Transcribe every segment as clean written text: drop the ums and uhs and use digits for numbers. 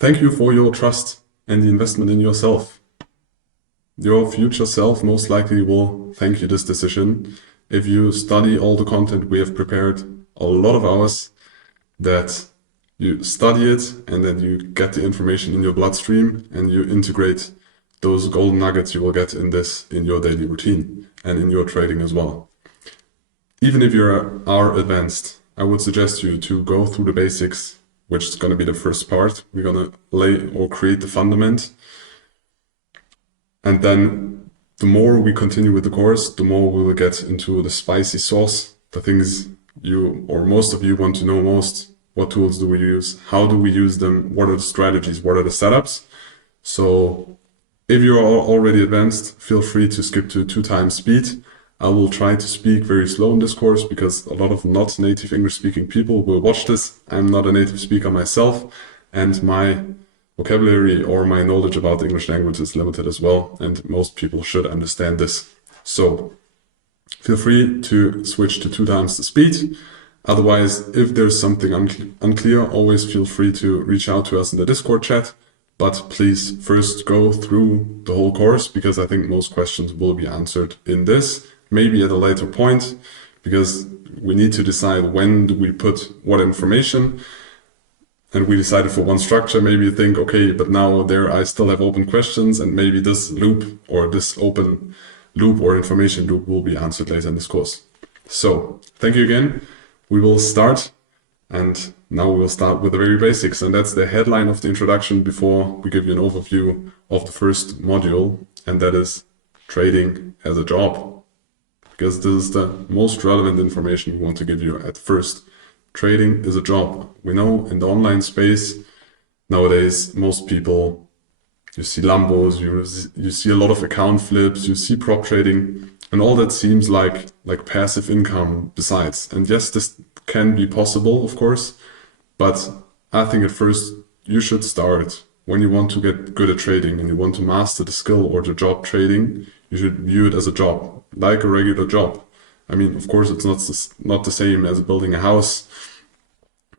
Thank you for your trust and the investment in yourself. Your future self most likely will thank you this decision if you study all the content we have prepared, a lot of hours, that you study it and then you get the information in your bloodstream and you integrate those golden nuggets you will get in your daily routine and in your trading as well. Even if you are advanced, I would suggest you to go through the basics, which is going to be the first part. We're going to lay or create the fundament. And then the more we continue with the course, the more we will get into the spicy sauce, the things you or most of you want to know most. What tools do we use? How do we use them? What are the strategies? What are the setups? So if you are already advanced, feel free to skip to 2x speed. I will try to speak very slow in this course because a lot of not native English speaking people will watch this. I'm not a native speaker myself, and my vocabulary or my knowledge about the English language is limited as well, and most people should understand this. So feel free to switch to 2x the speed. Otherwise, if there's something unclear, always feel free to reach out to us in the Discord chat. But please first go through the whole course, because I think most questions will be answered in this, maybe at a later point, because we need to decide when do we put what information. And we decided for one structure. Maybe you think, okay, but now there I still have open questions, and maybe this loop or this open loop or information loop will be answered later in this course. So thank you again. We will start, and now we will start with the very basics, and that's the headline of the introduction before we give you an overview of the first module, and that is trading as a job, because this is the most relevant information we want to give you at first. Trading is a job. We know in the online space nowadays, most people, you see Lambos, you see a lot of account flips, you see prop trading, and all that seems like passive income besides. And yes, this can be possible, of course, but I think at first you should start, when you want to get good at trading and you want to master the skill or the job trading, you should view it as a job, like a regular job. I mean, of course, it's not the same as building a house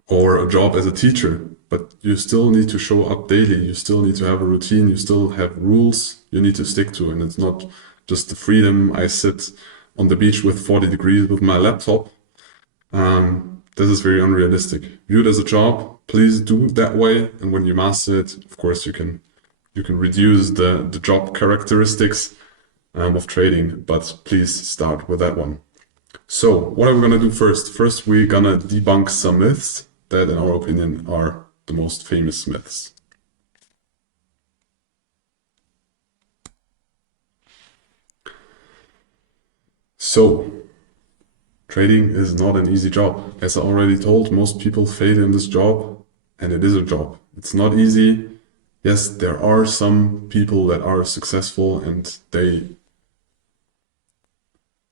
or a job as a teacher, but you still need to show up daily. You still need to have a routine. You still have rules you need to stick to. And it's not just the freedom. I sit on the beach with 40 degrees with my laptop. This is very unrealistic. View it as a job. Please do it that way. And when you master it, of course, you can reduce the job characteristics of trading, but please start with that one. So what are we going to do first? First, we're going to debunk some myths that, in our opinion, are the most famous myths. So, trading is not an easy job. As I already told, most people fail in this job, and it is a job. It's not easy. Yes, there are some people that are successful and they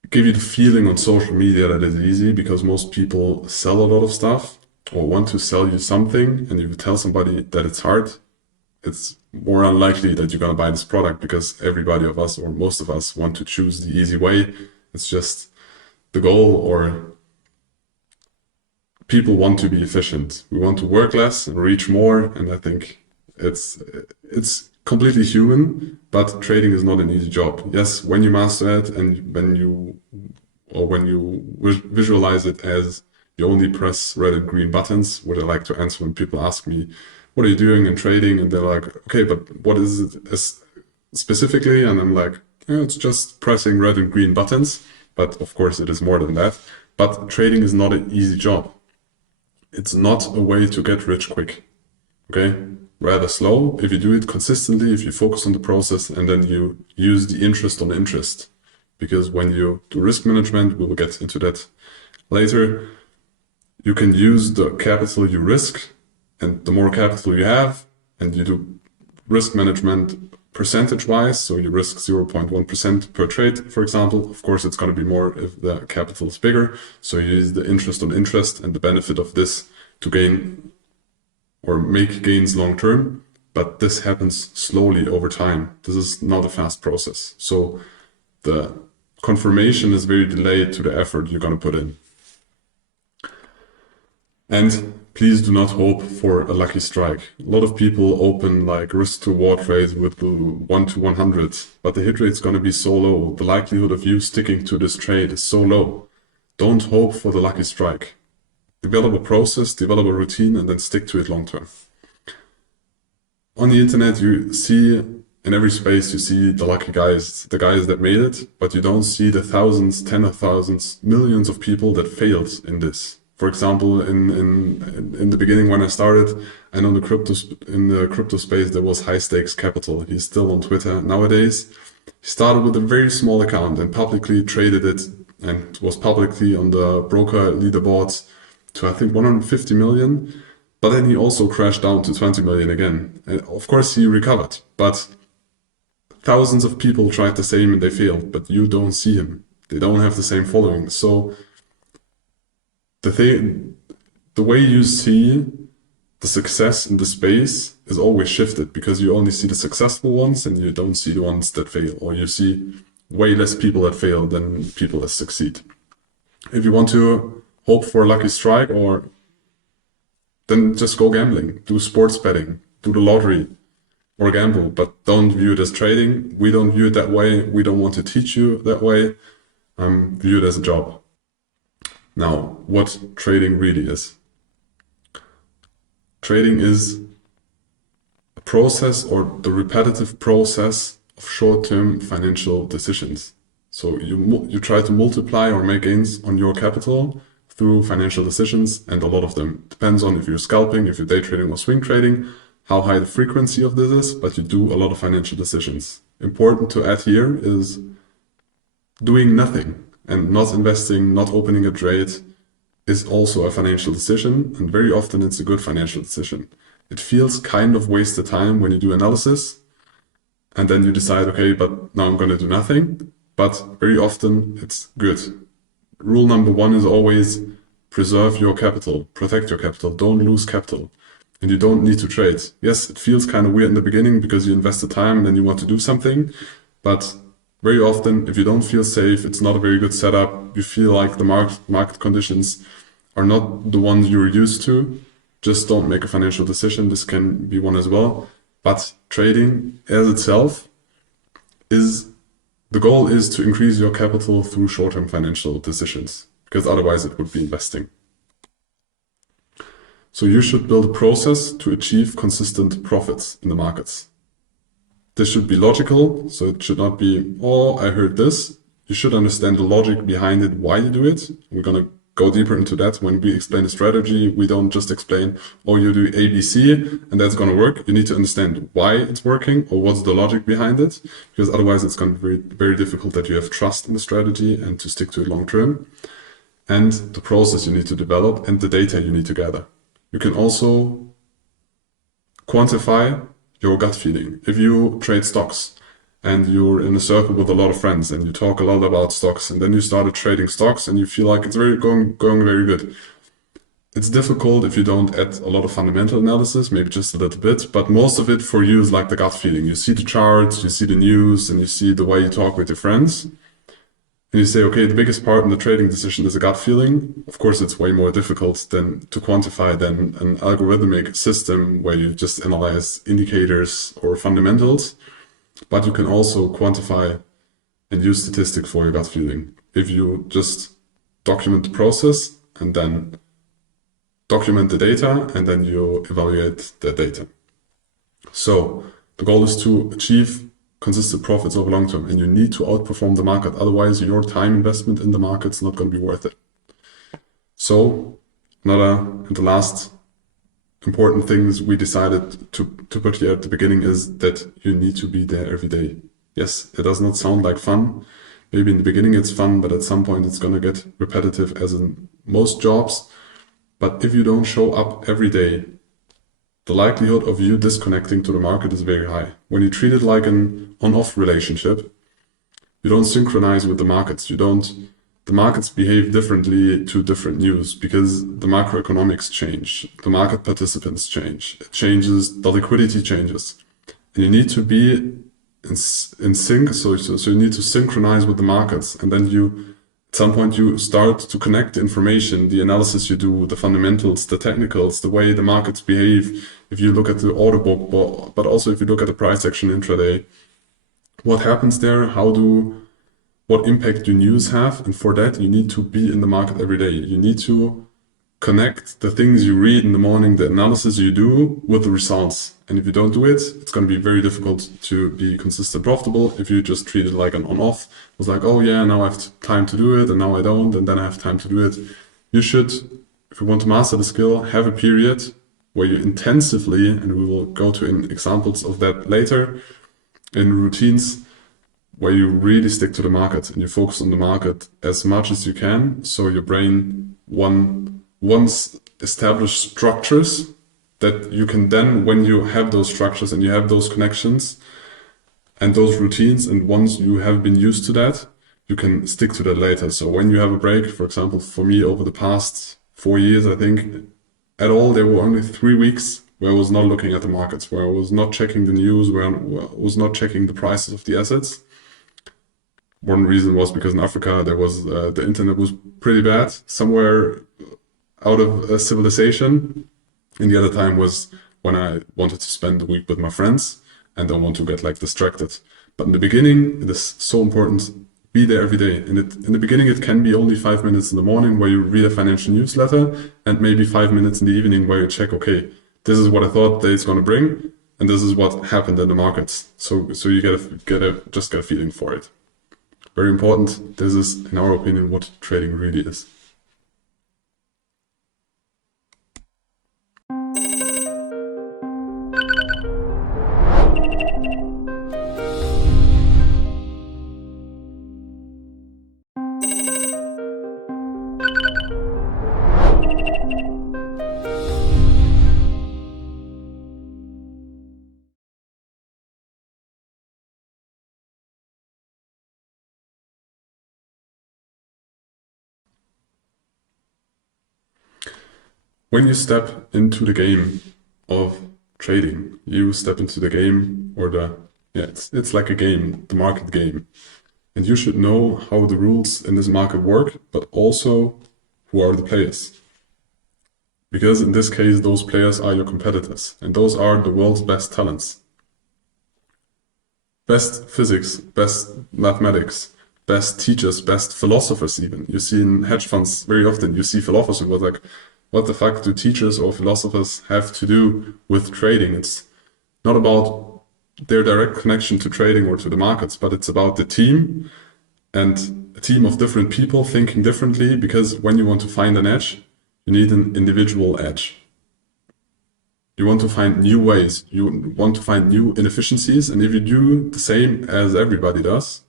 give you the feeling on social media that it's easy, because most people sell a lot of stuff or want to sell you something, and if you tell somebody that it's hard, it's more unlikely that you're going to buy this product, because everybody of us, or most of us, want to choose the easy way. It's just the goal, or people want to be efficient. We want to work less and reach more, and I think it's completely human, but trading is not an easy job. Yes, when you master it and when you visualize it as you only press red and green buttons, what I like to answer when people ask me, what are you doing in trading? And they're like, okay, but what is it specifically? And I'm like, yeah, it's just pressing red and green buttons. But of course it is more than that. But trading is not an easy job. It's not a way to get rich quick, okay? Rather slow. If you do it consistently, if you focus on the process, and then you use the interest on interest. Because when you do risk management, we will get into that later, you can use the capital you risk, and the more capital you have, and you do risk management percentage-wise, so you risk 0.1% per trade, for example. Of course, it's going to be more if the capital is bigger, so you use the interest on interest and the benefit of this to gain or make gains long term, but this happens slowly over time. This is not a fast process. So the confirmation is very delayed to the effort you're going to put in. And please do not hope for a lucky strike. A lot of people open like risk to reward trades with 1 to 100, but the hit rate is going to be so low. The likelihood of you sticking to this trade is so low. Don't hope for the lucky strike. Develop a process, develop a routine, and then stick to it long term. On the internet, you see, in every space, you see the lucky guys, the guys that made it, but you don't see the thousands, tens of thousands, millions of people that failed in this. For example, in the beginning when I started, I know in the crypto space there was High Stakes Capital. He's still on Twitter nowadays. He started with a very small account and publicly traded it and was publicly on the broker leaderboards to I think 150 million. But then he also crashed down to 20 million again. And of course he recovered, but thousands of people tried the same and they failed, but you don't see him. They don't have the same following. So the way you see the success in the space is always shifted, because you only see the successful ones and you don't see the ones that fail, or you see way less people that fail than people that succeed. If you want to hope for a lucky strike, then just go gambling, do sports betting, do the lottery, or gamble, but don't view it as trading. We don't view it that way. We don't want to teach you that way. View it as a job. Now, what trading really is. Trading is a process, or the repetitive process of short-term financial decisions. So you try to multiply or make gains on your capital through financial decisions, and a lot of them depends on if you're scalping, if you're day trading or swing trading, how high the frequency of this is, but you do a lot of financial decisions. Important to add here is doing nothing and not investing, not opening a trade is also a financial decision, and very often it's a good financial decision. It feels kind of wasted time when you do analysis and then you decide, okay, but now I'm going to do nothing, but very often it's good. Rule number one is always preserve your capital, protect your capital, don't lose capital. And you don't need to trade. Yes, it feels kind of weird in the beginning because you invest the time and then you want to do something, but very often, if you don't feel safe, it's not a very good setup, you feel like the market conditions are not the ones you're used to, just don't make a financial decision. This can be one as well. But trading as itself the goal is to increase your capital through short-term financial decisions, because otherwise it would be investing. So you should build a process to achieve consistent profits in the markets. This should be logical, so it should not be, oh, I heard this. You should understand the logic behind it, why you do it. We're going to go deeper into that when we explain the strategy. We don't just explain, oh, you do ABC and that's going to work. You need to understand why it's working or what's the logic behind it, because otherwise it's going to be very, very difficult that you have trust in the strategy and to stick to it long term. And the process you need to develop and the data you need to gather. You can also quantify your gut feeling. If you trade stocks and you're in a circle with a lot of friends and you talk a lot about stocks, and then you started trading stocks and you feel like it's going very good. It's difficult if you don't add a lot of fundamental analysis, maybe just a little bit, but most of it for you is like the gut feeling. You see the charts, you see the news, and you see the way you talk with your friends. And you say, okay, the biggest part in the trading decision is a gut feeling. Of course, it's way more difficult to quantify than an algorithmic system where you just analyze indicators or fundamentals. But you can also quantify and use statistics for your gut feeling. If you just document the process and then document the data and then you evaluate the data. So the goal is to achieve consistent profits over long term, and you need to outperform the market. Otherwise, your time investment in the market is not going to be worth it. So the last important things we decided to put here at the beginning is that you need to be there every day. Yes, it does not sound like fun. Maybe in the beginning it's fun, but at some point it's going to get repetitive, as in most jobs. But if you don't show up every day, the likelihood of you disconnecting to the market is very high. When you treat it like an on-off relationship, you don't synchronize with the markets. You don't the markets behave differently to different news because the macroeconomics change, the market participants change, it changes, the liquidity changes. And you need to be in sync, so you need to synchronize with the markets. And then at some point, you start to connect the information, the analysis you do, the fundamentals, the technicals, the way the markets behave. If you look at the order book, but also if you look at the price action intraday, what happens there? What impact do news have? And for that, you need to be in the market every day. You need to connect the things you read in the morning, the analysis you do, with the results. And if you don't do it, it's going to be very difficult to be consistent profitable if you just treat it like an on-off. It's like, oh yeah, now I have time to do it, and now I don't, and then I have time to do it. You should, if you want to master the skill, have a period where you intensively, and we will go to examples of that later, in routines, where you really stick to the market and you focus on the market as much as you can. So your brain once established structures that you can then, when you have those structures and you have those connections and those routines, and once you have been used to that, you can stick to that later. So when you have a break, for example, for me over the past 4 years, I think at all, there were only 3 weeks where I was not looking at the markets, where I was not checking the news, where I was not checking the prices of the assets. One reason was because in Africa there was the internet was pretty bad, somewhere out of civilization. And the other time was when I wanted to spend the week with my friends and don't want to get like distracted. But in the beginning, it is so important, be there every day. And in the beginning, it can be only 5 minutes in the morning where you read a financial newsletter, and maybe 5 minutes in the evening where you check, okay, this is what I thought that it's going to bring, and this is what happened in the markets. So you just get a feeling for it. Very important. This is, in our opinion, what trading really is. When you step into the game of trading, you step into the game, or it's like a game, the market game. And you should know how the rules in this market work, but also who are the players. Because in this case, those players are your competitors, and those are the world's best talents. Best physics, best mathematics, best teachers, best philosophers even. You see in hedge funds very often, you see philosophers who are like, what the fuck do teachers or philosophers have to do with trading? It's not about their direct connection to trading or to the markets, but it's about the team and a team of different people thinking differently, because when you want to find an edge, you need an individual edge. You want to find new ways, you want to find new inefficiencies, and if you do the same as everybody does,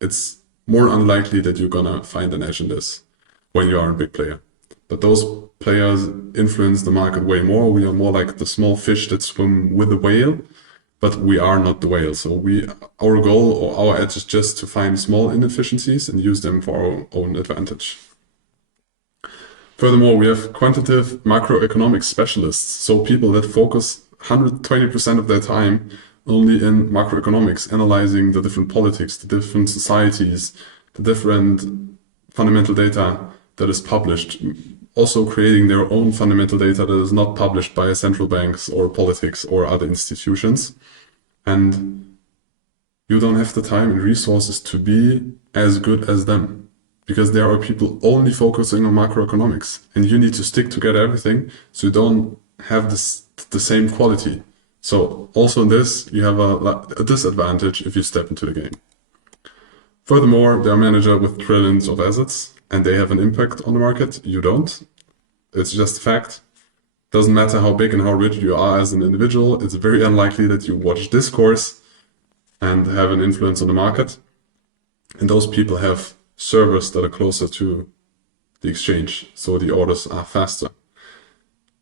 it's more unlikely that you're gonna find an edge in this when you are a big player. But those players influence the market way more. We are more like the small fish that swim with the whale, but we are not the whale. So our goal or our edge is just to find small inefficiencies and use them for our own advantage. Furthermore, we have quantitative macroeconomic specialists, so people that focus 120% of their time only in macroeconomics, analyzing the different politics, the different societies, the different fundamental data that is published, also creating their own fundamental data that is not published by central banks or politics or other institutions. And you don't have the time and resources to be as good as them, because there are people only focusing on macroeconomics, and you need to stick together everything so you don't have the same quality. So also in this, you have a disadvantage if you step into the game. Furthermore, they're a manager with trillions of assets, and they have an impact on the market. You don't. It's just a fact. Doesn't matter how big and how rich you are as an individual, it's very unlikely that you watch this course and have an influence on the market. And those people have servers that are closer to the exchange, so the orders are faster.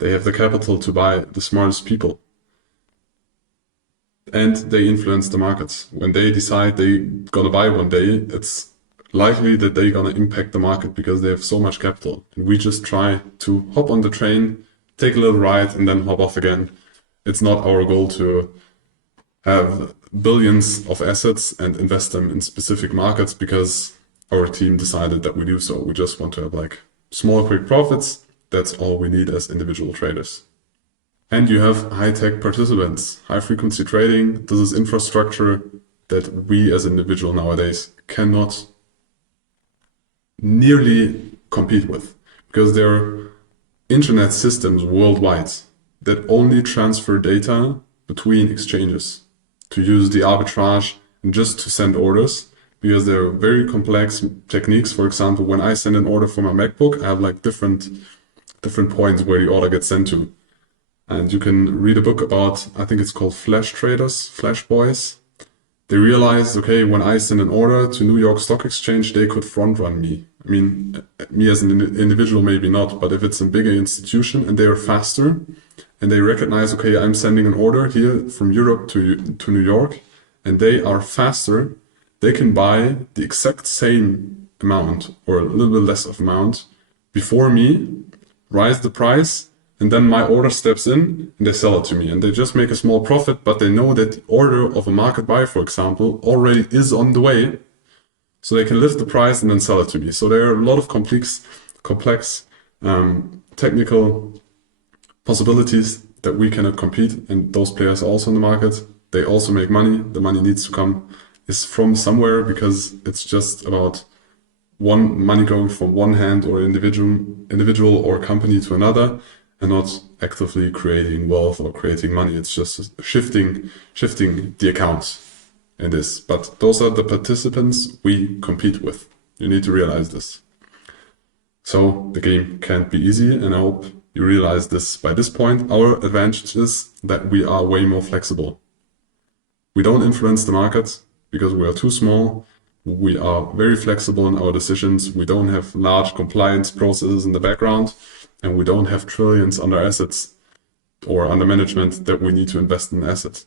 They have the capital to buy the smartest people. And they influence the markets. When they decide they're gonna buy one day, it's likely that they're gonna impact the market because they have so much capital. And we just try to hop on the train, take a little ride, and then hop off again. It's not our goal to have billions of assets and invest them in specific markets because our team decided that we do so. We just want to have like small, quick profits. That's all we need as individual traders. And you have high-tech participants, high-frequency trading. This is infrastructure that we as individual nowadays cannot nearly compete with because there are internet systems worldwide that only transfer data between exchanges to use the arbitrage and just to send orders because there are very complex techniques. For example, when I send an order for my MacBook, I have like different points where the order gets sent to. And you can read a book about, I think it's called Flash Traders, Flash Boys. They realized, okay, when I send an order to New York Stock Exchange, they could front run me. I mean, me as an individual, maybe not, but if it's a bigger institution and they are faster and they recognize, okay, I'm sending an order here from Europe to New York and they are faster, they can buy the exact same amount or a little bit less of amount before me, rise the price, and then my order steps in and they sell it to me. And they just make a small profit, but they know that the order of a market buy, for example, already is on the way. So they can lift the price and then sell it to me. So there are a lot of complex technical possibilities that we cannot compete. And those players are also in the market. They also make money. The money needs to come is from somewhere because it's just about money going from one hand or individual or company to another, and not actively creating wealth or creating money. It's just shifting the accounts in this. But those are the participants we compete with. You need to realize this. So the game can't be easy, and I hope you realize this by this point. Our advantage is that we are way more flexible. We don't influence the market because we are too small. We are very flexible in our decisions. We don't have large compliance processes in the background, and we don't have trillions under assets or under management that we need to invest in the asset.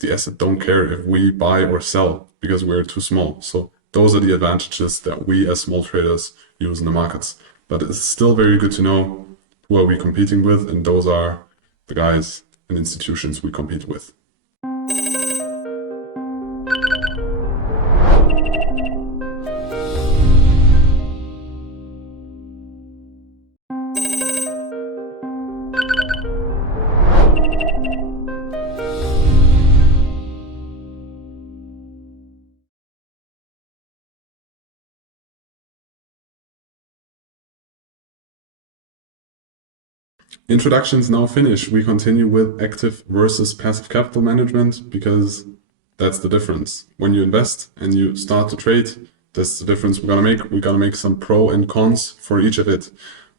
The asset don't care if we buy or sell because we're too small. So those are the advantages that we as small traders use in the markets. But it's still very good to know who are we competing with, and those are the guys and institutions we compete with. Introductions now finished. We continue with active versus passive capital management because that's the difference. When you invest and you start to trade, that's the difference we're gonna make. We're gonna make some pro and cons for each of it.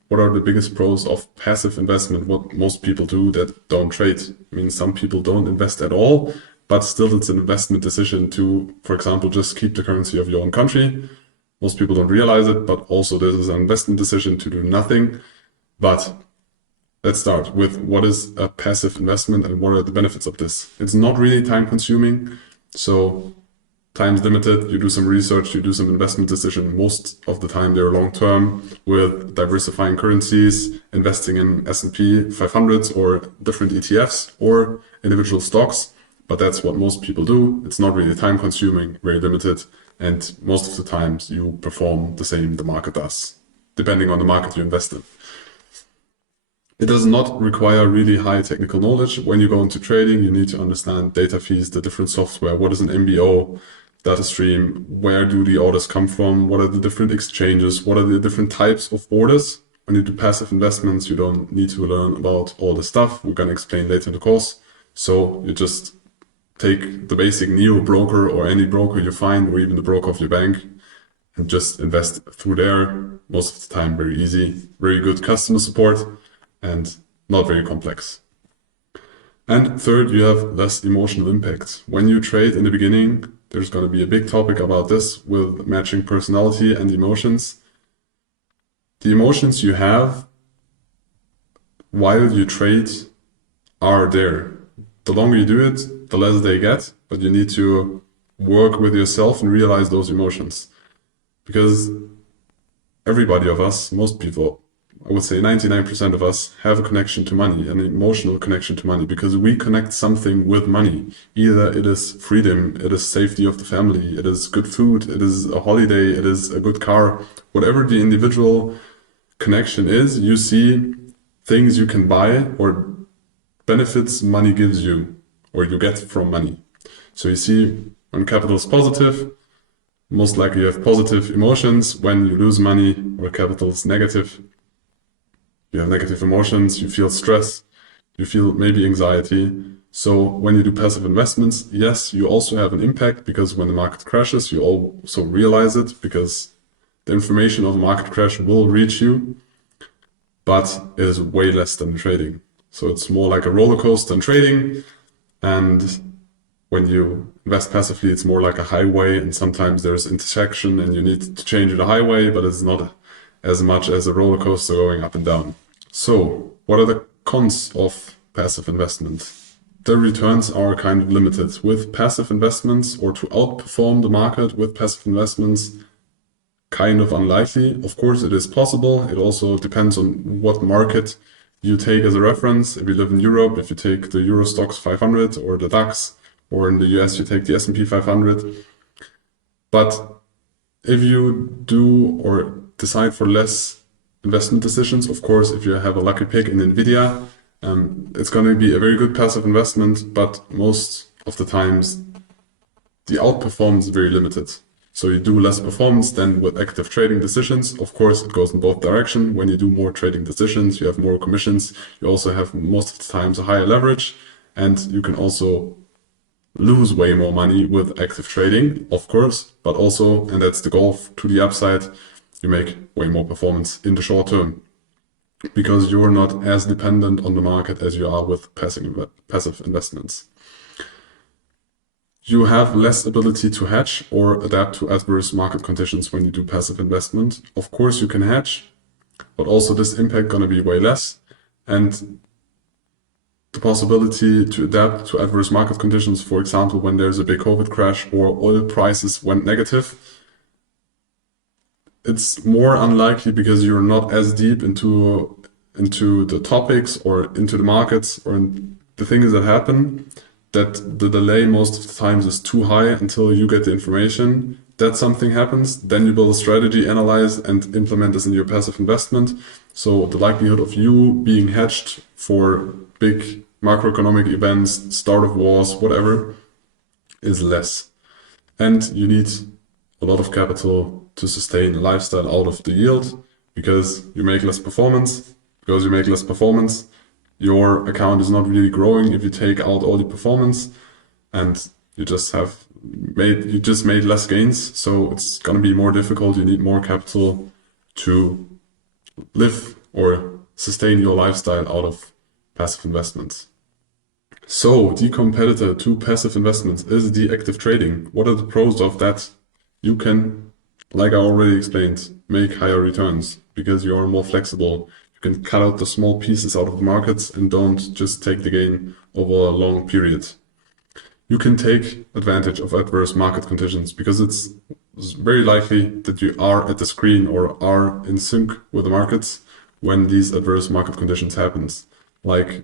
What are the biggest pros of passive investment? What most people do that don't trade. I mean, some people don't invest at all, but still it's an investment decision to, for example, just keep the currency of your own country. Most people don't realize it, but also this is an investment decision to do nothing. But let's start with what is a passive investment and what are the benefits of this. It's not really time consuming. So time's limited. You do some research, you do some investment decision. Most of the time they're long term with diversifying currencies, investing in S&P 500s or different ETFs or individual stocks. But that's what most people do. It's not really time consuming, very limited. And most of the times you perform the same the market does, depending on the market you invest in. It does not require really high technical knowledge. When you go into trading, you need to understand data feeds, the different software, what is an MBO, data stream, where do the orders come from, what are the different exchanges, what are the different types of orders. When you do passive investments, you don't need to learn about all the stuff. We're going to explain later in the course. So you just take the basic neo broker or any broker you find, or even the broker of your bank, and just invest through there. Most of the time, very easy, very good customer support, and not very complex. And third, you have less emotional impact. When you trade in the beginning, there's going to be a big topic about this with matching personality and emotions. The emotions you have while you trade are there. The longer you do it, the less they get, but you need to work with yourself and realize those emotions. because everybody of us, most people, I would say 99% of us have a connection to money, an emotional connection to money, because we connect something with money. Either it is freedom, it is safety of the family, it is good food, it is a holiday, it is a good car. Whatever the individual connection is, you see things you can buy or benefits money gives you or you get from money. So you see when capital is positive, most likely you have positive emotions. When you lose money or capital is negative, you have negative emotions, you feel stress, you feel maybe anxiety. So when you do passive investments, yes, you also have an impact, because when the market crashes, you also realize it, because the information of a market crash will reach you, but it is way less than trading. So it's more like a roller coaster than trading. And when you invest passively, it's more like a highway, and sometimes there's intersection and you need to change the highway, but it's not as much as a roller coaster going up and down. So what are the cons of passive investment? The returns are kind of limited with passive investments, or to outperform the market with passive investments, kind of unlikely. Of course, it is possible. It also depends on what market you take as a reference. If you live in Europe, if you take the Euro Stoxx 500 or the DAX, or in the US, you take the S&P 500. But if you do or decide for less investment decisions, of course, if you have a lucky pick in NVIDIA, it's going to be a very good passive investment, but most of the times the outperformance is very limited. So you do less performance than with active trading decisions. Of course, it goes in both directions. When you do more trading decisions, you have more commissions. You also have most of the times a higher leverage, and you can also lose way more money with active trading, of course, but also, and that's the goal to the upside, you make way more performance in the short term, because you're not as dependent on the market as you are with passive investments. You have less ability to hedge or adapt to adverse market conditions when you do passive investment. Of course, you can hedge, but also this impact gonna be way less. And the possibility to adapt to adverse market conditions, for example, when there's a big COVID crash or oil prices went negative, it's more unlikely, because you're not as deep into the topics or into the markets or in the things that happen, that the delay most of the times is too high until you get the information that something happens. Then you build a strategy, analyze, and implement this in your passive investment. So the likelihood of you being hedged for big macroeconomic events, start of wars, whatever, is less. And you need a lot of capital to sustain a lifestyle out of the yield, because you make less performance. Because you make less performance, your account is not really growing if you take out all the performance, and you just made less gains. So it's gonna be more difficult. You need more capital to live or sustain your lifestyle out of passive investments. So the competitor to passive investments is the active trading. What are the pros of that? You can, like I already explained, make higher returns because you are more flexible. You can cut out the small pieces out of the markets and don't just take the gain over a long period. You can take advantage of adverse market conditions because it's very likely that you are at the screen or are in sync with the markets when these adverse market conditions happen. Like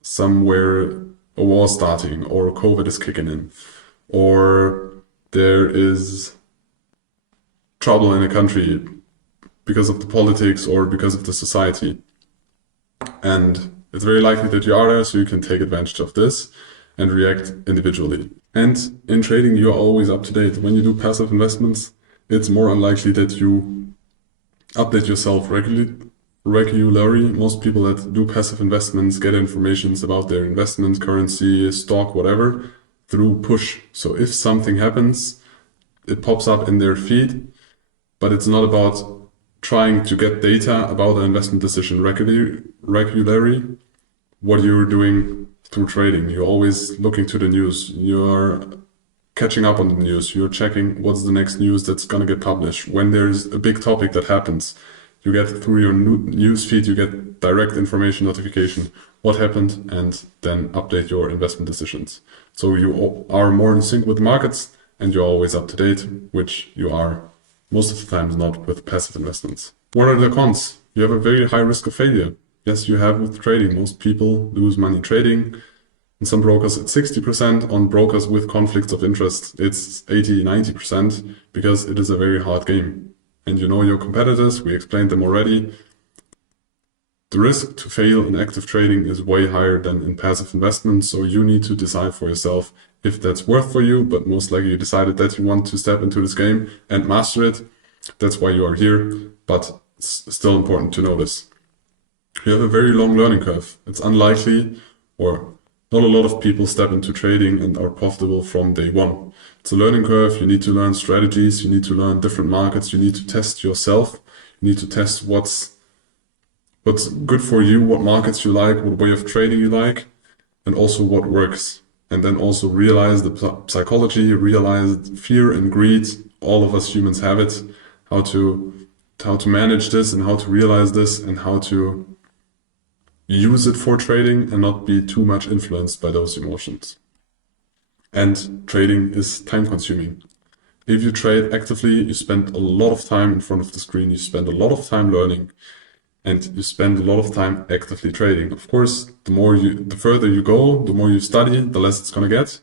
somewhere a war starting, or COVID is kicking in, or there is trouble in a country because of the politics or because of the society. And it's very likely that you are there, so you can take advantage of this and react individually. And in trading, you are always up to date. When you do passive investments, it's more unlikely that you update yourself regularly. Most people that do passive investments get information about their investment, currency, stock, whatever, through push. So if something happens, it pops up in their feed, but it's not about trying to get data about an investment decision regularly. What you're doing through trading, you're always looking to the news. You're catching up on the news. You're checking what's the next news that's going to get published. When there's a big topic that happens, you get through your news feed, you get direct information notification, what happened, and then update your investment decisions. So you are more in sync with the markets and you're always up to date, which you are Most of the time not with passive investments. What are the cons? You have a very high risk of failure. Yes, you have with trading. Most people lose money trading. In some brokers, it's 60%. On brokers with conflicts of interest, it's 80, 90% because it is a very hard game. And you know your competitors, we explained them already. The risk to fail in active trading is way higher than in passive investments, so you need to decide for yourself if that's worth for you, but most likely you decided that you want to step into this game and master it. That's why you are here, but it's still important to know this. You have a very long learning curve. It's unlikely, or not a lot of people step into trading and are profitable from day one. It's a learning curve. You need to learn strategies. You need to learn different markets. You need to test yourself. You need to test what's good for you, what markets you like, what way of trading you like, and also what works. And then also realize the psychology, realize fear and greed. All of us humans have it. How to manage this and how to realize this and how to use it for trading and not be too much influenced by those emotions. And trading is time consuming. If you trade actively, you spend a lot of time in front of the screen, you spend a lot of time learning, and you spend a lot of time actively trading. Of course, the further you go, the more you study, the less it's gonna get.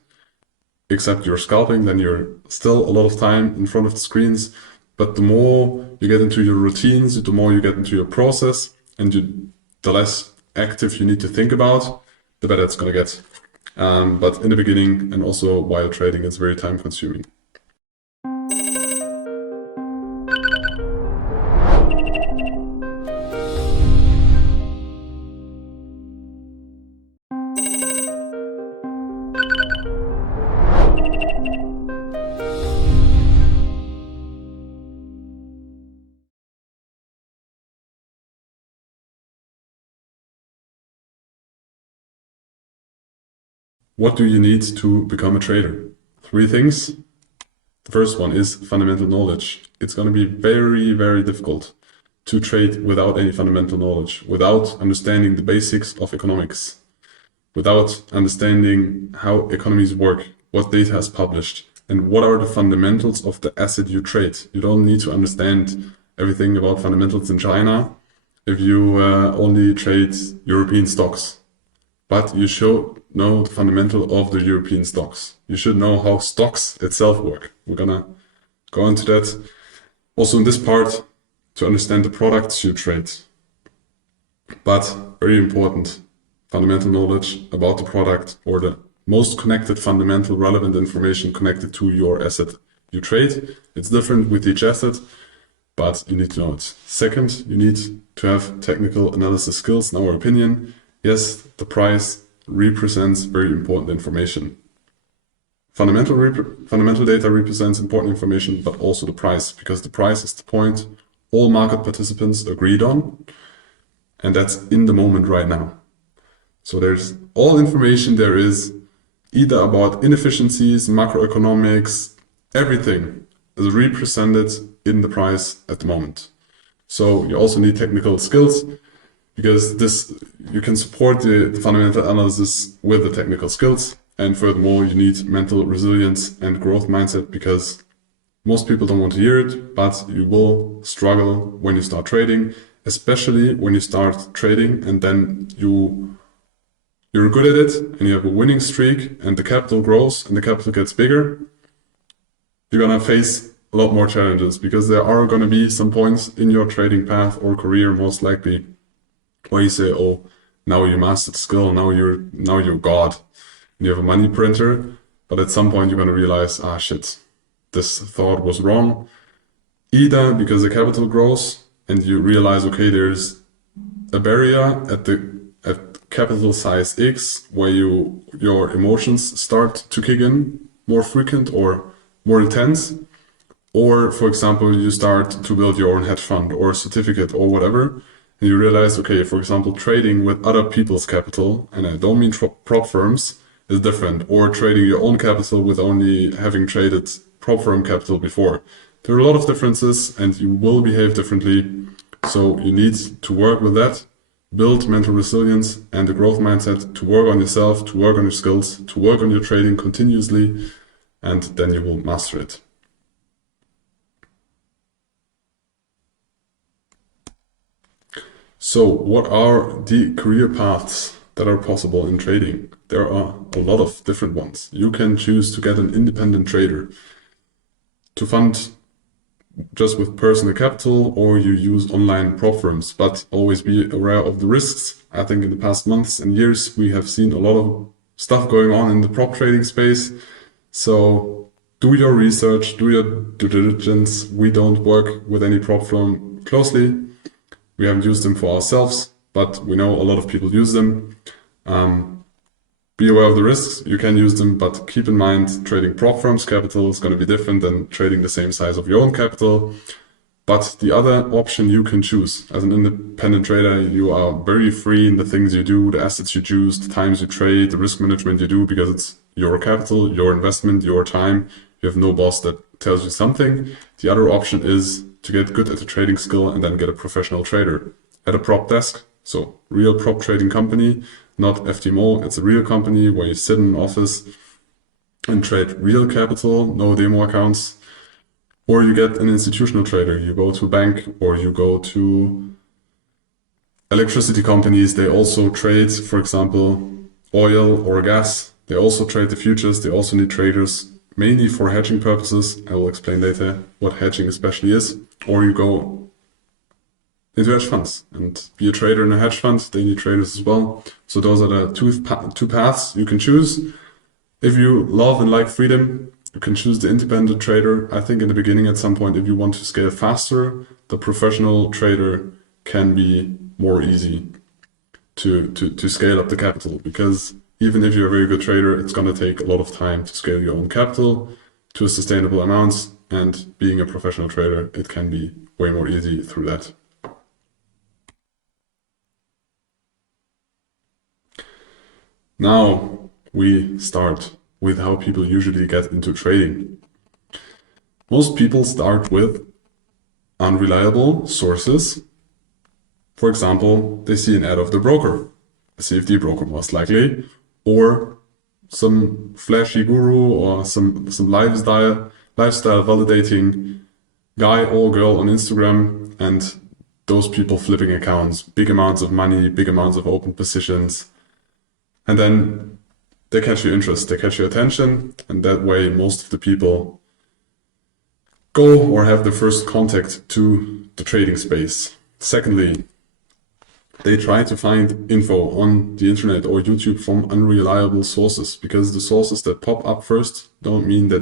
Except you're scalping, then you're still a lot of time in front of the screens. But the more you get into your routines, the more you get into your process, and the less active you need to think about, the better it's gonna get. But in the beginning and also while trading, it's very time consuming. What do you need to become a trader? 3 things. The first one is fundamental knowledge. It's going to be very, very difficult to trade without any fundamental knowledge, without understanding the basics of economics, without understanding how economies work, what data is published, and what are the fundamentals of the asset you trade. You don't need to understand everything about fundamentals in China if you only trade European stocks. But you should know the fundamental of the European stocks. You should know how stocks itself work. We're gonna go into that. Also in this part, to understand the products you trade. But very important, fundamental knowledge about the product or the most connected fundamental relevant information connected to your asset you trade. It's different with each asset, but you need to know it. Second, you need to have technical analysis skills, in our opinion. Yes, the price represents very important information. Fundamental data represents important information, but also the price, because the price is the point all market participants agreed on, and that's in the moment right now. So there's all information there is, either about inefficiencies, macroeconomics, everything is represented in the price at the moment. So you also need technical skills, because you can support the fundamental analysis with the technical skills. And furthermore, you need mental resilience and growth mindset, because most people don't want to hear it, but you will struggle when you start trading, especially when you start trading and then you're good at it and you have a winning streak and the capital grows and the capital gets bigger. You're gonna face a lot more challenges, because there are gonna be some points in your trading path or career, most likely, where you say, oh, now you mastered skill, now you're God, and you have a money printer, but at some point you're gonna realize, ah shit, this thought was wrong. Either because the capital grows and you realize, okay, there's a barrier at capital size X where your emotions start to kick in more frequent or more intense. Or for example, you start to build your own hedge fund or certificate or whatever, and you realize, okay, for example, trading with other people's capital, and I don't mean prop firms, is different, or trading your own capital with only having traded prop firm capital before. There are a lot of differences and you will behave differently. So you need to work with that, build mental resilience and a growth mindset, to work on yourself, to work on your skills, to work on your trading continuously, and then you will master it. So what are the career paths that are possible in trading? There are a lot of different ones. You can choose to get an independent trader to fund just with personal capital, or you use online prop firms, but always be aware of the risks. I think in the past months and years, we have seen a lot of stuff going on in the prop trading space. So do your research, do your due diligence. We don't work with any prop firm closely. We haven't used them for ourselves, but we know a lot of people use them. Be aware of the risks. You can use them, but keep in mind trading prop firms capital is going to be different than trading the same size of your own capital. But the other option you can choose as an independent trader, you are very free in the things you do, the assets you choose, the times you trade, the risk management you do, because it's your capital, your investment, your time. You have no boss that tells you something. The other option is to get good at the trading skill and then get a professional trader at a prop desk. So real prop trading company, not FTMO. It's a real company where you sit in an office and trade real capital, no demo accounts. Or you get an institutional trader. You go to a bank or you go to electricity companies. They also trade, for example, oil or gas. They also trade the futures. They also need traders, mainly for hedging purposes. I will explain later what hedging especially is. Or you go into hedge funds and be a trader in a hedge fund. They need traders as well. So those are the two paths you can choose. If you love and like freedom, you can choose the independent trader. I think in the beginning, at some point, if you want to scale faster, the professional trader can be more easy to scale up the capital, because even if you're a very good trader, it's going to take a lot of time to scale your own capital to a sustainable amount. And being a professional trader, it can be way more easy through that. Now we start with how people usually get into trading. Most people start with unreliable sources. For example, they see an ad of the broker, a CFD broker most likely, or some flashy guru or some lifestyle validating guy or girl on Instagram, and those people flipping accounts, big amounts of money, big amounts of open positions. And then they catch your interest, they catch your attention, and that way most of the people go or have the first contact to the trading space. Secondly, they try to find info on the internet or YouTube from unreliable sources, because the sources that pop up first don't mean that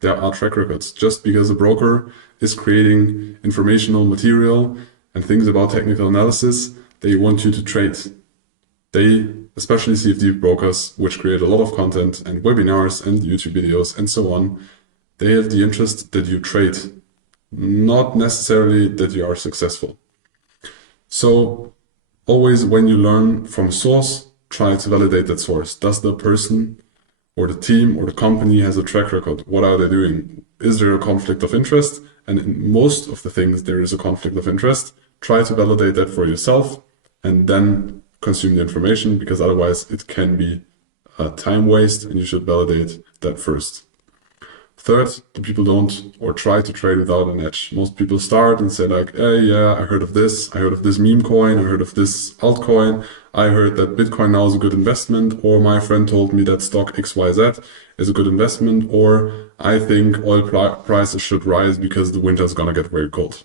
there are track records. Just because a broker is creating informational material and things about technical analysis, they want you to trade. They, especially CFD brokers, which create a lot of content and webinars and YouTube videos and so on, they have the interest that you trade, not necessarily that you are successful. So always when you learn from a source, try to validate that source. Does the person or the team or the company has a track record? What are they doing? Is there a conflict of interest? And in most of the things, there is a conflict of interest. Try to validate that for yourself and then consume the information, because otherwise it can be a time waste and you should validate that first. Third, the people don't or try to trade without an edge. Most people start and say like, hey, yeah, I heard of this meme coin, I heard of this altcoin, I heard that Bitcoin now is a good investment, or my friend told me that stock XYZ is a good investment, or I think oil prices should rise because the winter is gonna get very cold.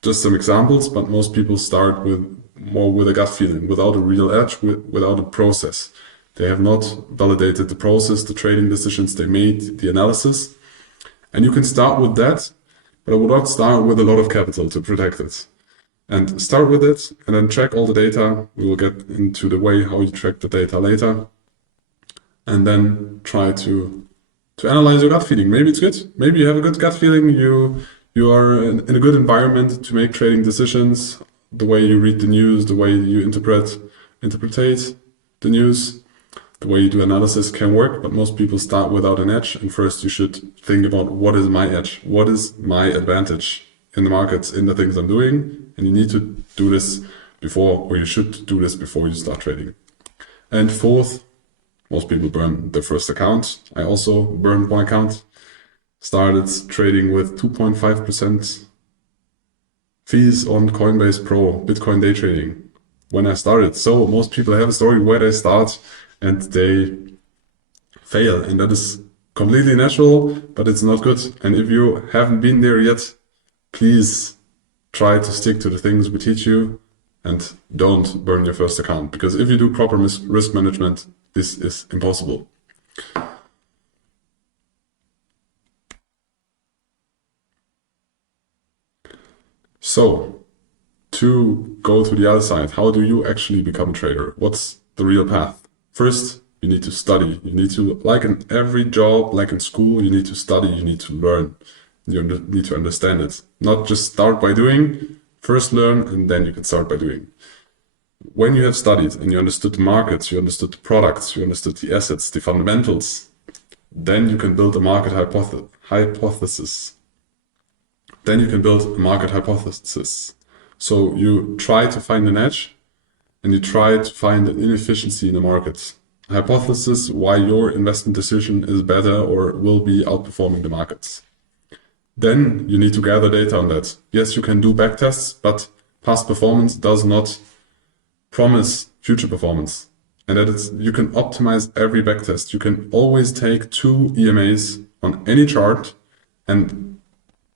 Just some examples, but most people start more with a gut feeling, without a real edge, without a process. They have not validated the process, the trading decisions they made, the analysis. And you can start with that, but I would not start with a lot of capital to protect it. And start with it and then check all the data. We will get into the way how you track the data later. And then try to analyze your gut feeling. Maybe it's good. Maybe you have a good gut feeling. You are in a good environment to make trading decisions. The way you read the news, the way you interpretate the news, the way you do analysis can work, but most people start without an edge. And first you should think about, what is my edge? What is my advantage in the markets, in the things I'm doing? And you need to do this before, or you should do this before you start trading. And fourth, most people burn their first account. I also burned one account. Started trading with 2.5% fees on Coinbase Pro, Bitcoin day trading. when I started. So most people have a story where they start and they fail, and that is completely natural, but it's not good. And if you haven't been there yet, please try to stick to the things we teach you and don't burn your first account, because if you do proper risk management, this is impossible. So, to go to the other side, how do you actually become a trader? What's the real path? First, you need to study. You need to, like in every job, like in school, you need to study, you need to learn. You need to understand it. Not just start by doing, first learn, and then you can start by doing. When you have studied and you understood the markets, you understood the products, you understood the assets, the fundamentals, then you can build a market hypothesis. Then you can build a market hypothesis. So you try to find an edge and you try to find an inefficiency in the market. A hypothesis why your investment decision is better or will be outperforming the markets. Then you need to gather data on that. Yes, you can do backtests, but past performance does not promise future performance. And that is, you can optimize every backtest. You can always take 2 EMAs on any chart and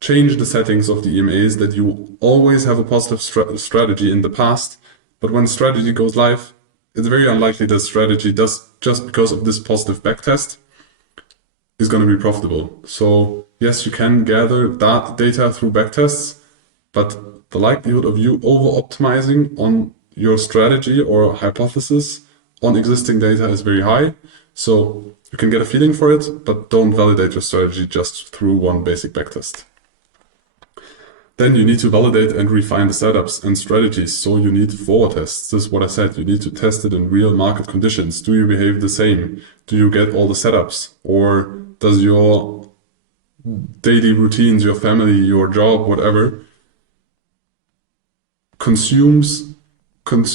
change the settings of the EMAs that you always have a positive strategy in the past. But when strategy goes live, it's very unlikely that strategy does, just because of this positive backtest, is going to be profitable. So yes, you can gather that data through backtests, but the likelihood of you over-optimizing on your strategy or hypothesis on existing data is very high. So you can get a feeling for it, but don't validate your strategy just through one basic backtest. Then you need to validate and refine the setups and strategies. So you need forward tests. This is what I said. You need to test it in real market conditions. Do you behave the same? Do you get all the setups? Or does your daily routines, your family, your job, whatever,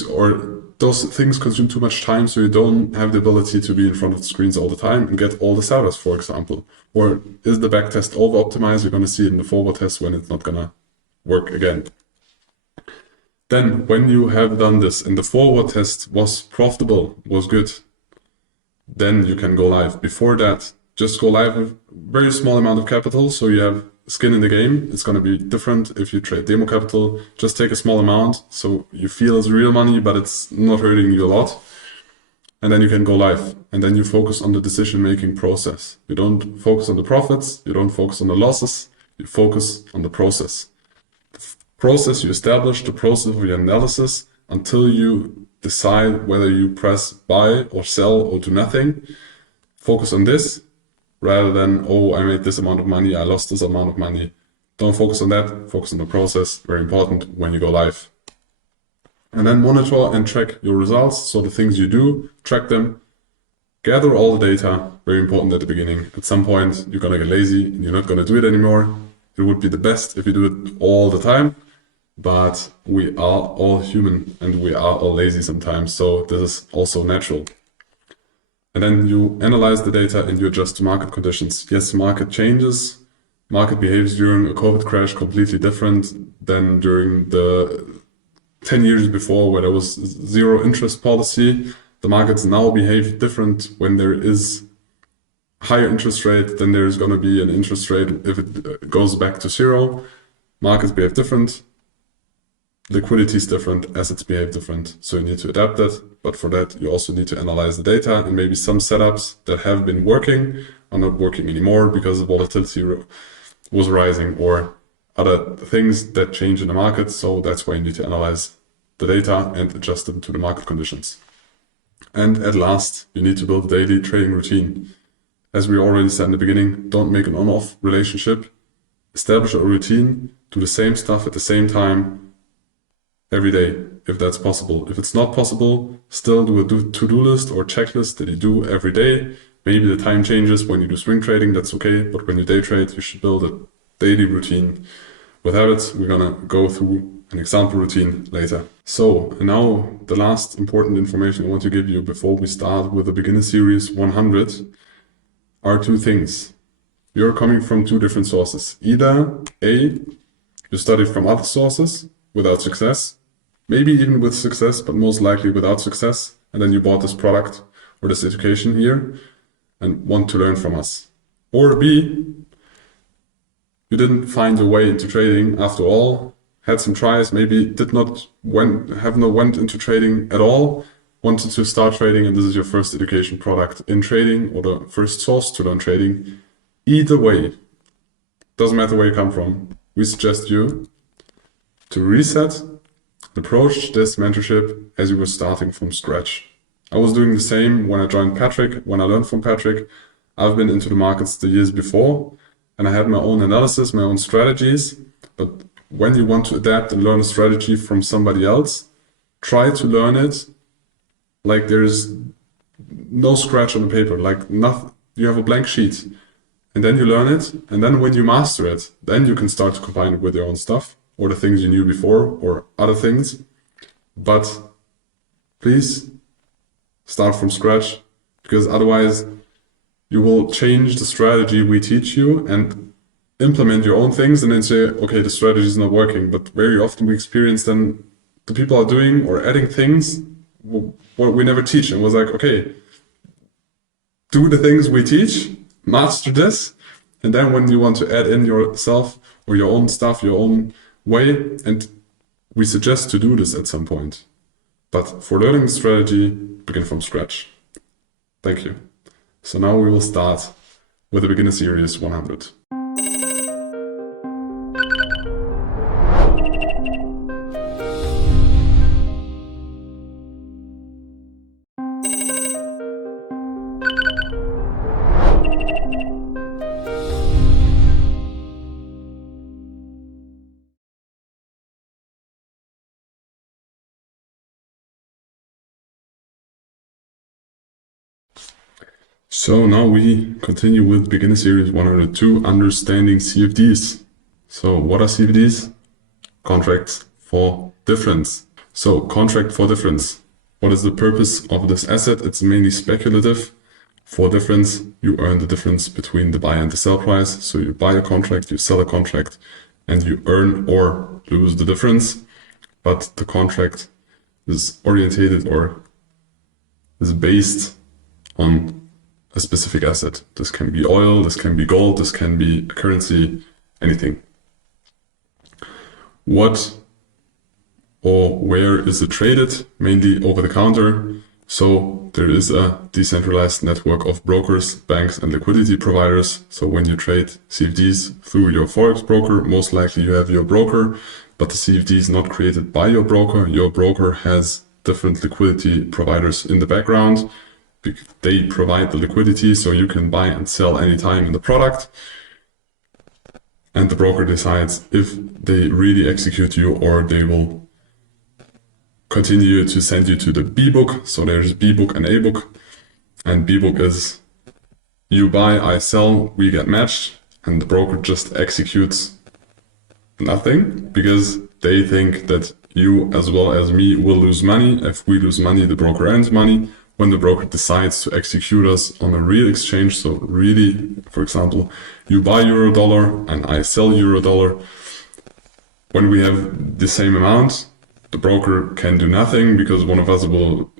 or those things consume too much time, so you don't have the ability to be in front of the screens all the time and get all the setups, for example? Or is the backtest over-optimized? You're going to see it in the forward test when it's not going to work again. Then when you have done this and the forward test was profitable, was good, then you can go live. Before that, just go live with very small amount of capital, so you have skin in the game. It's going to be different if you trade demo capital. Just take a small amount so you feel it's real money, but it's not hurting you a lot. And then you can go live. And then you focus on the decision-making process. You don't focus on the profits. You don't focus on the losses. You focus on the process. The process you establish, the process of your analysis, until you decide whether you press buy or sell or do nothing. Focus on this rather than, oh, I made this amount of money, I lost this amount of money. Don't focus on that. Focus on the process. Very important when you go live. And then monitor and track your results. So the things you do, track them, gather all the data. Very important at the beginning. At some point, you're going to get lazy and you're not going to do it anymore. It would be the best if you do it all the time, but we are all human and we are all lazy sometimes. So this is also natural. And then you analyze the data and you adjust to market conditions. Yes, market changes. Market behaves during a COVID crash completely different than during the 10 years before, where there was zero interest policy. The markets now behave different when there is higher interest rate. Then there's going to be an interest rate if it goes back to zero. Markets behave different. Liquidity is different, assets behave different. So you need to adapt that. But for that, you also need to analyze the data, and maybe some setups that have been working are not working anymore because the volatility was rising or other things that change in the market. So that's why you need to analyze the data and adjust them to the market conditions. And at last, you need to build a daily trading routine. As we already said in the beginning, don't make an on-off relationship. Establish a routine, do the same stuff at the same time every day, if that's possible. If it's not possible, still do a to-do list or checklist that you do every day. Maybe the time changes when you do swing trading, that's okay. But when you day trade, you should build a daily routine with habits. We're gonna go through an example routine later. So now the last important information I want to give you before we start with the beginner series 100 are 2 things. You're coming from 2 different sources. Either A, you studied from other sources without success. maybe even with success, but most likely without success. And then you bought this product or this education here and want to learn from us. Or B, you didn't find your way into trading after all, had some tries, maybe did not went into trading at all, wanted to start trading, and this is your first education product in trading or the first source to learn trading. Either way, doesn't matter where you come from, we suggest you to reset, approach this mentorship as you were starting from scratch. I was doing the same when I joined Patrick, when I learned from Patrick. I've been into the markets the years before, and I had my own analysis, my own strategies. But when you want to adapt and learn a strategy from somebody else, try to learn it like there's no scratch on the paper, like nothing. You have a blank sheet, and then you learn it, and then when you master it, then you can start to combine it with your own stuff or the things you knew before or other things. But please start from scratch, because otherwise you will change the strategy we teach you and implement your own things and then say, okay, the strategy is not working. But very often we experience then the people are doing or adding things what we never teach, and was like, okay, do the things we teach, master this, and then when you want to add in yourself or your own stuff, your own way, and we suggest to do this at some point. But for learning the strategy, begin from scratch. Thank you. So now we will start with the beginner series 100. So now we continue with beginner series 102, understanding CFDs. So what are CFDs? Contracts for difference. So contract for difference. What is the purpose of this asset? It's mainly speculative. For difference, you earn the difference between the buy and the sell price. So you buy a contract, you sell a contract, and you earn or lose the difference. But the contract is orientated or is based on a specific asset. This can be oil, this can be gold, this can be a currency, anything. What or where is it traded? Mainly over the counter. So there is a decentralized network of brokers, banks, and liquidity providers. So when you trade CFDs through your Forex broker, most likely you have your broker, but the CFD is not created by your broker. Your broker has different liquidity providers in the background. They provide the liquidity, so you can buy and sell anytime in the product. And the broker decides if they really execute you or they will continue to send you to the B book. So there's B book and A book. And B book is you buy, I sell, we get matched. And the broker just executes nothing because they think that you as well as me will lose money. If we lose money, the broker earns money. When the broker decides to execute us on a real exchange, so really, for example, you buy euro dollar and I sell euro dollar, when we have the same amount, the broker can do nothing because one of us will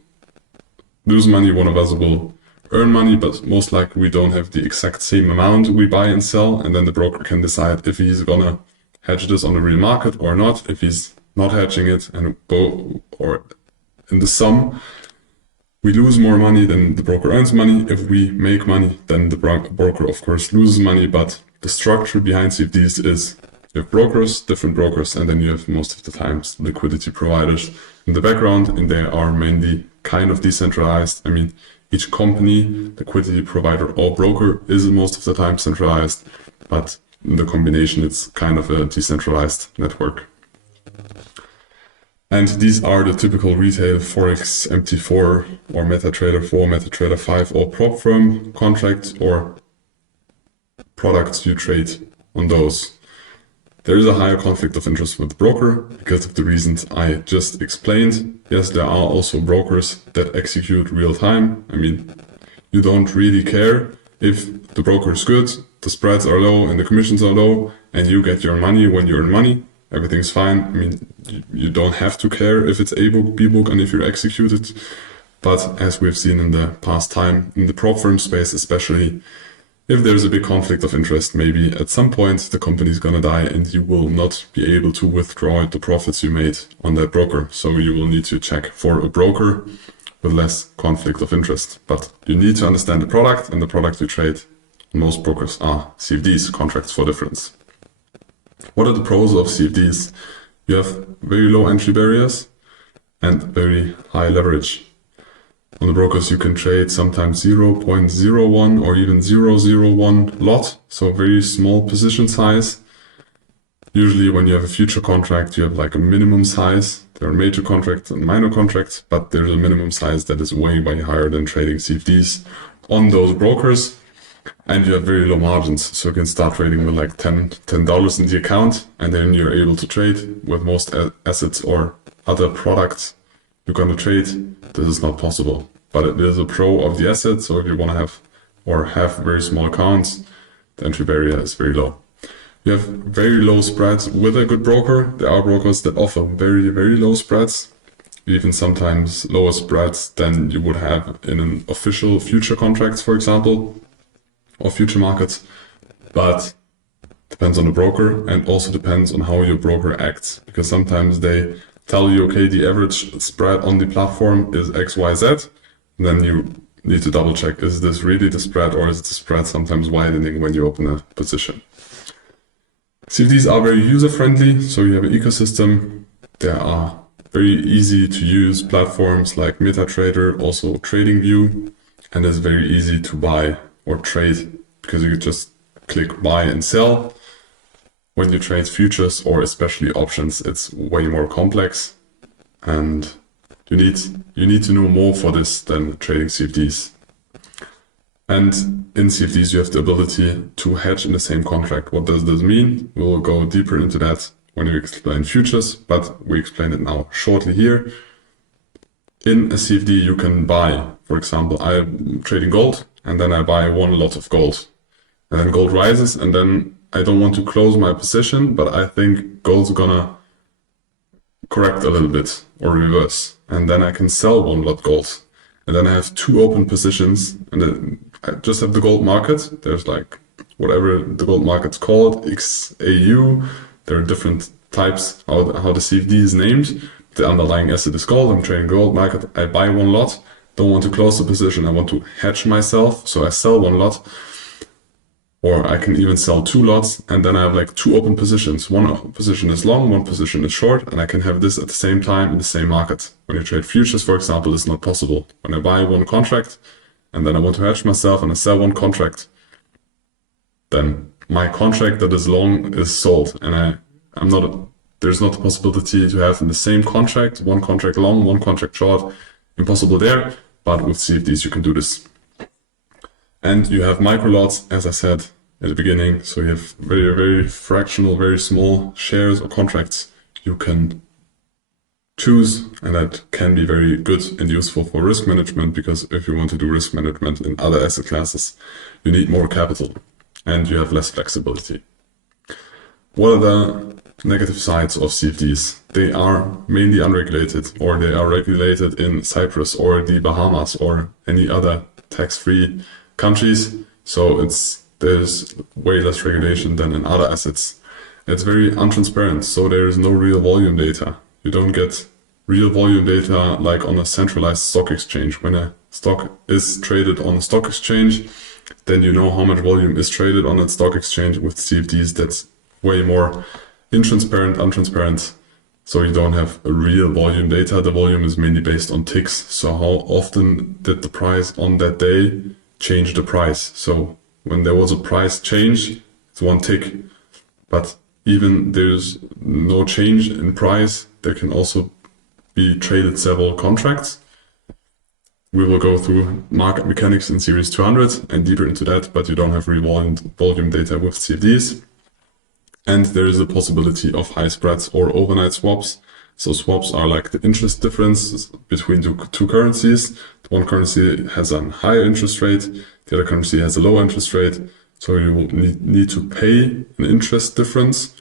lose money, one of us will earn money, but most likely we don't have the exact same amount we buy and sell, and then the broker can decide if he's gonna hedge this on the real market or not. If he's not hedging it and or in the sum, we lose more money, then the broker earns money. If we make money, then the broker, of course, loses money. But the structure behind CFDs is you have brokers, different brokers, and then you have most of the times liquidity providers in the background, and they are mainly kind of decentralized. I mean, each company, liquidity provider or broker is most of the time centralized, but in the combination, it's kind of a decentralized network. And these are the typical retail Forex MT4 or MetaTrader 4, MetaTrader 5 or prop firm contracts or products you trade on those. There is a higher conflict of interest with the broker because of the reasons I just explained. Yes, there are also brokers that execute real time. I mean, you don't really care if the broker is good, the spreads are low and the commissions are low, and you get your money when you earn money. everything's fine. I mean, you don't have to care if it's A book, B book, and if you execute it. But as we've seen in the past time, in the prop firm space especially, if there's a big conflict of interest, maybe at some point the company is going to die and you will not be able to withdraw the profits you made on that broker. So you will need to check for a broker with less conflict of interest. But you need to understand the product, and the product you trade, most brokers are CFDs, contracts for difference. What are the pros of CFDs? You have very low entry barriers and very high leverage. On the brokers, you can trade sometimes 0.01 or even 0.01 lot, so very small position size. Usually when you have a future contract, you have like a minimum size. There are major contracts and minor contracts, but there's a minimum size that is way, way higher than trading CFDs on those brokers. And you have very low margins, so you can start trading with like $10 in the account, and then you're able to trade with most assets or other products you're going to trade. This is not possible, but it is a pro of the asset. So if you want to have very small accounts, the entry barrier is very low. You have very low spreads with a good broker. There are brokers that offer very, very low spreads, even sometimes lower spreads than you would have in an official future contracts, for example, or future markets. But depends on the broker, and also depends on how your broker acts, because sometimes they tell you, okay, the average spread on the platform is XYZ. And then you need to double check, is this really the spread, or is the spread sometimes widening when you open a position? CFDs are very user-friendly, so you have an ecosystem. There are very easy to use platforms like MetaTrader, also TradingView, and it's very easy to buy or trade because you just click buy and sell. When you trade futures or especially options, it's way more complex, and you need to know more for this than trading CFDs. And in CFDs, you have the ability to hedge in the same contract. What does this mean? We'll go deeper into that when we explain futures, but we explain it now shortly here. In a CFD, you can buy, for example, I'm trading gold, and then I buy one lot of gold. And then gold rises, and then I don't want to close my position, but I think gold's gonna correct a little bit or reverse. And then I can sell one lot gold. And then I have two open positions, and then I just have the gold market. There's like whatever the gold market's called, XAU. There are different types how the CFD is named. The underlying asset is gold. I'm trading gold market. I buy one lot. Don't want to close the position. I want to hedge myself. So I sell one lot. Or I can even sell two lots, and then I have like two open positions. One position is long, one position is short, and I can have this at the same time in the same market. When you trade futures, for example, it's not possible. When I buy one contract, and then I want to hedge myself, and I sell one contract, then my contract that is long is sold, and there's not the possibility to have in the same contract, one contract long, one contract short. Impossible there, but with CFDs you can do this. And you have micro lots, as I said at the beginning. So you have very, very fractional, very small shares or contracts you can choose. And that can be very good and useful for risk management, because if you want to do risk management in other asset classes, you need more capital and you have less flexibility. What are the negative sides of CFDs? They are mainly unregulated, or they are regulated in Cyprus or the Bahamas or any other tax-free countries, so there's way less regulation than in other assets. It's very untransparent, so there is no real volume data. You don't get real volume data like on a centralized stock exchange. When a stock is traded on a stock exchange, then you know how much volume is traded on that stock exchange. With CFDs, that's way more untransparent, so you don't have a real volume data. The volume is mainly based on ticks, so how often did the price on that day change the price. So when there was a price change, it's one tick. But even there's no change in price, there can also be traded several contracts. We will go through market mechanics in series 200 and deeper into that, but you don't have real volume data with CFDs. And there is a possibility of high spreads or overnight swaps. So swaps are like the interest difference between two currencies. One currency has a higher interest rate, the other currency has a lower interest rate. So you will need to pay an interest difference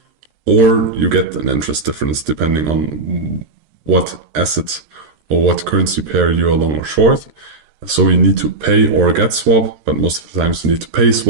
or you get an interest difference depending on what asset or what currency pair you're long or short. So you need to pay or get swap, but most of the times you need to pay swap.